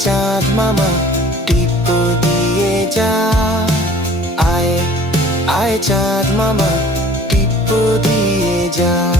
চাঁদ মামা টিপ দিয়ে যা। আয় আয় চাঁদ মামা টিপ দিয়ে যা।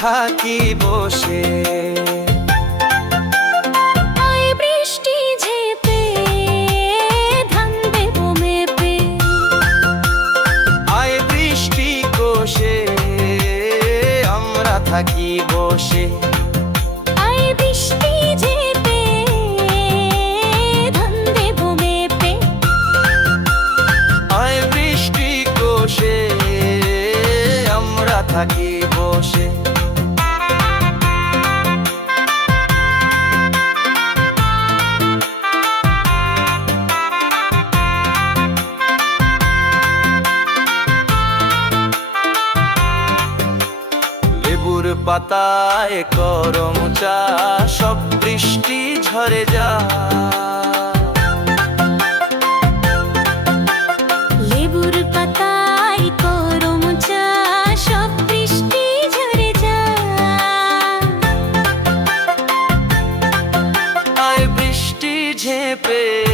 থাকি বসে। থাকি বসে। আই বৃষ্টি যেতে ধন দেব মেপে। আয় বৃষ্টি কোষে আমরা থাকি বসে। ঝরে যা পাতায় করম চা সব বৃষ্টি ঝরে যা Hey. বৃষ্টি ঝেপে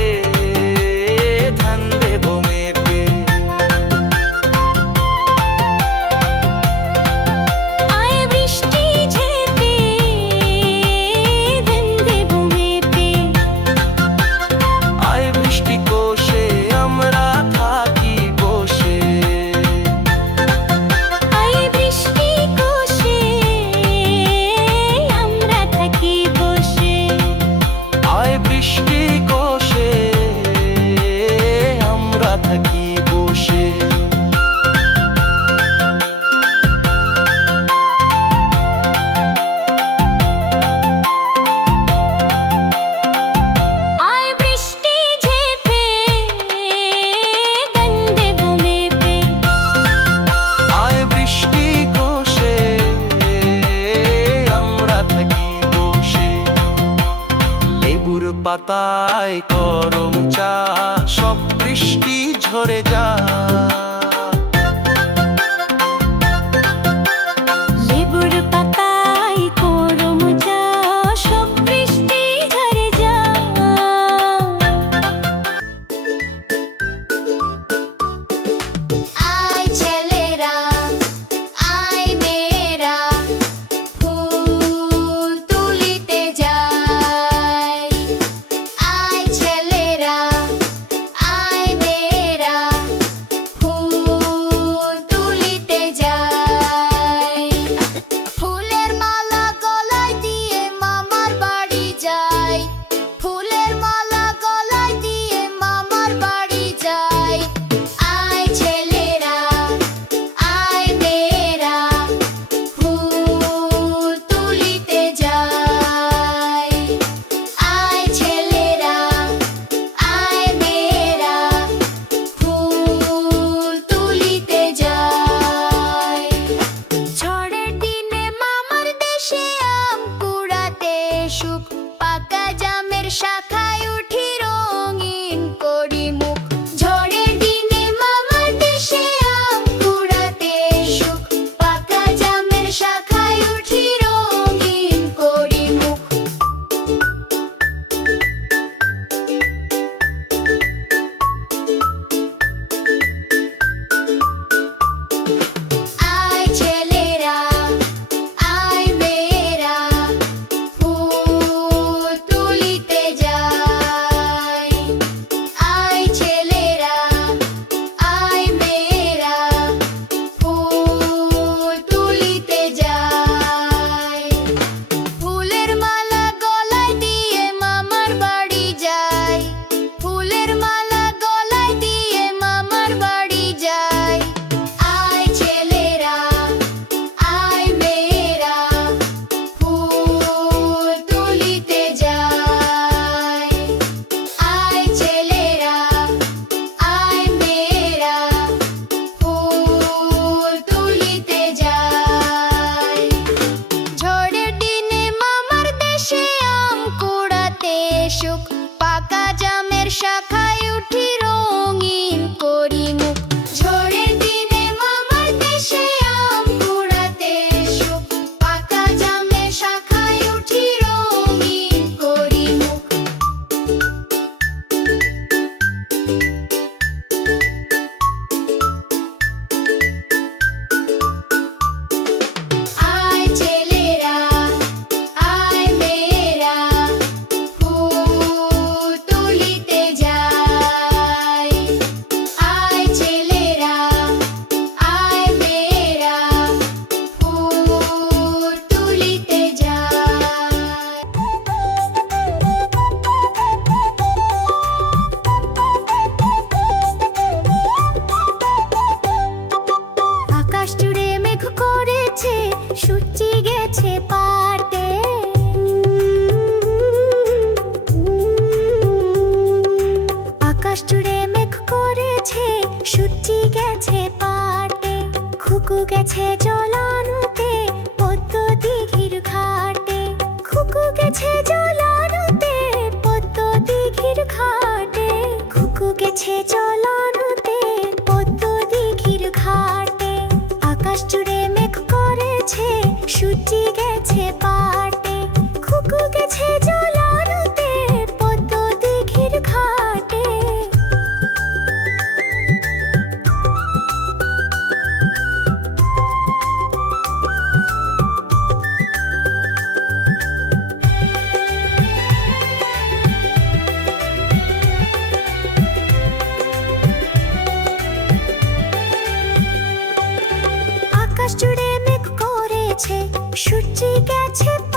coucher. Shaka. সূর্যি গেছে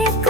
れく